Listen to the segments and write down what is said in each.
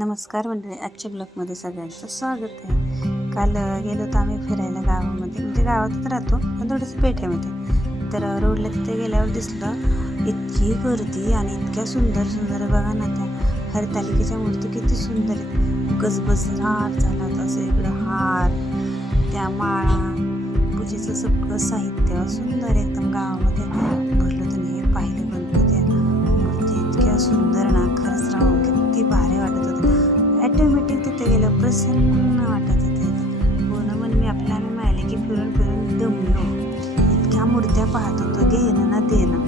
नमस्कार मंडळी, आजच्या ब्लॉगमध्ये सगळ्यांचं स्वागत आहे. काल गेलो होतो आम्ही फिरायला गावामध्ये, म्हणजे गावातच राहतो पण थोडंसं पेठेमध्ये. तर रोडला तिथे गेल्यावर दिसलं इतकी गर्दी आणि इतक्या सुंदर सुंदर, बघा ना त्या हरतालिकेच्या मूर्ती किती सुंदर आहेत. गजबजराट झाला होता असं, इकडं हार, त्या माळा, पूजेचं सगळं साहित्य सुंदर एकदम गावामध्ये भरलं होतं. हे पाहिलं गणपती मूर्ती इतक्या सुंदर ना, खरंच राहून किती भारी वाटत होतं. ॲटोमॅटिक तिथे गेलं प्रसन्न वाटत होते. हो ना, म्हणून मी आपल्या आम्ही माहिले की फिरून फिरून दमलो. इतक्या मूर्त्या पाहत होतो, घेणं ना देणं.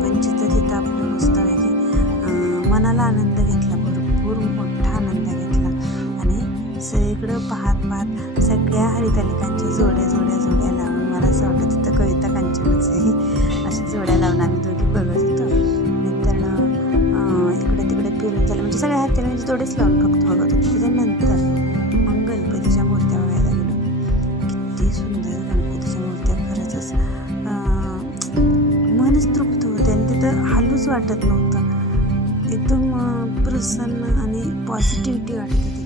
पण तिथं आपलं मस्त आहे मनाला आनंद घेतला, भरपूर मोठा आनंद घेतला. आणि सगळीकडं पाहत सगळ्या हरितालिकांच्या जोड्या लावून, मला असं वाटतं तिथं कविता कांचनच आहे, अशा जोड्या लावून आम्ही दोघी बघत होतो. नंतर इकडे तिकडे फिरून झालं, म्हणजे सगळ्या हरितालिकांची जोडेच लावून फक्त बघत होतो. त्याच्यानंतर मग गणपतीच्या मूर्त्या बघायला गेलो. किती सुंदर गणपतीच्या मूर्त्या, खरंच मनच तृप्त होते आणि तिथं हालूच वाटत नव्हतं. एकदम प्रसन्न आणि पॉझिटिव्हिटी वाटत होती.